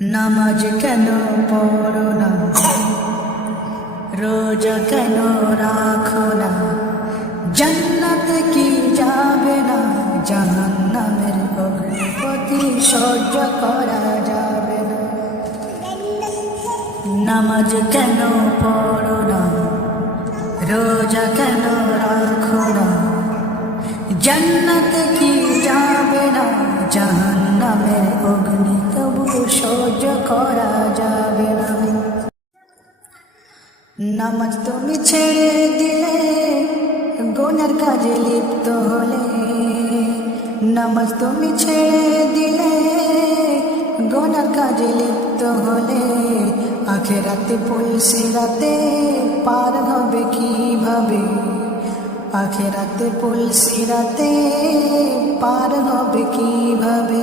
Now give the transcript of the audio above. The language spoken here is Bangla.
নামাজ কেন পড়ো না, রোজা কেন রাখো না, জান্নাতে কি যাবে না, জাহান্নামের অগ্নিপথে সহ্য করা যাবে না। নামাজ কেন পড়ো না, রোজা কেন রাখো না, জান্নাতে কি যাবে না, জাহান্নামের অগ্নি তবু সহ্য করা যাবে না। নামাজ তুমি ছেড়ে দিলে, গুনার কাজে লিপ্ত হলে, নামাজ তুমি ছেড়ে দিলে, গুনার কাজে লিপ্ত হলে, আখেরাতে পুলসিরাতে পার হবে কিভাবে, আখেরাতে পুলসিরাতে পার হবে কিভাবে।